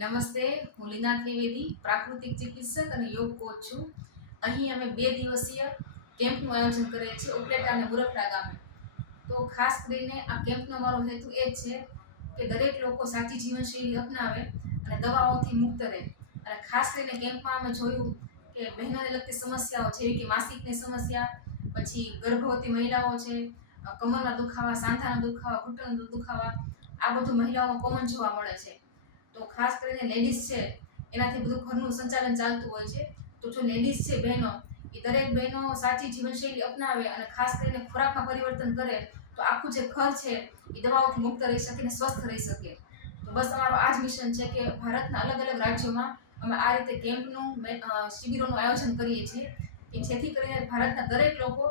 નમસ્તે, હું લીના ત્રિવેદી, પ્રાકૃતિક ચિકિત્સક અને યોગ કોચ છું. અહીં અમે 2 દિવસીય કેમ્પનું આયોજન કરીએ છીએ ઉપલેટા અને મુરફડા ગામે. તો ખાસ કરીને આ કેમ્પનો મારો હેતુ એ જ છે કે દરેક લોકો સાચી જીવનશૈલી અપનાવે અને દવાઓથી મુક્ત રહે. અને ખાસ કરીને કેમ્પમાં અમે જોયું કે બહેનોને લગતી સમસ્યાઓ જેવી કે માસિકની સમસ્યા, પછી ગર્ભવતી મહિલાઓ છે, કમરના દુખાવા, સાંધાના દુખાવા, ઘૂંટણના દુખાવા, આ બધું મહિલાઓમાં કોમન જોવા મળે છે. તો ખાસ કરીને લેડીઝ છે એનાથી બધું ઘરનું સંચાલન ચાલતું હોય છે. તો જો લેડીઝ છે બહેનો, એ દરેક બહેનો સાચી જીવનશૈલી અપનાવે અને ખાસ કરીને ખોરાકમાં પરિવર્તન કરે તો આખું જે ઘર છે એ દવાઓથી મુક્ત રહી શકે અને સ્વસ્થ રહી શકે. તો બસ અમારો આ જ મિશન છે કે ભારતના અલગ અલગ રાજ્યોમાં અમે આ રીતે કેમ્પનું શિબિરોનું આયોજન કરીએ છીએ કે જેથી કરીને ભારતના દરેક લોકો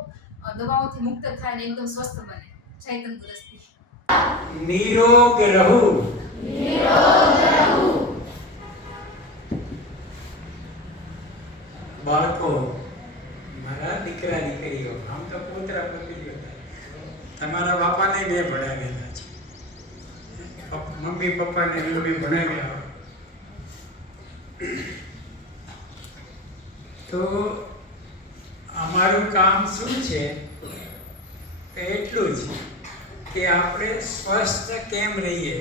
દવાઓથી મુક્ત થાય અને એકદમ સ્વસ્થ બને. જય તંદુરસ્તી. નિરોગ રહો. બાળકો, મારા દીકરા દીકરીઓ, આમ તો પોતરા પોતરીઓ, તમારા બાપાને મેં ભણાવેલા છે, મમ્મી પપ્પાને મેં ભણાવ્યા. તો અમારું કામ શું છે કે એટલું જ કે આપણે સ્વસ્થ કેમ રહીએ.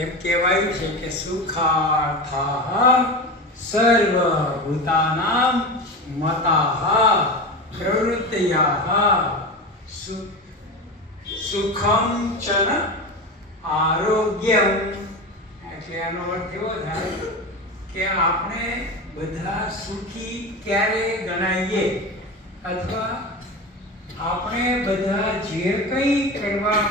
એમ કહેવાયું છે કે સુખાર્થાઃ સર્વભૂતાનાં મતાઃ પ્રવૃત્તયઃ સુખમ ચન આરોગ્યમ. એટલે આનો અર્થ એવો થાય કે આપણે બધા સુખી ક્યારે ગણાઈએ અથવા આપણે બધા જે કંઈ કરવા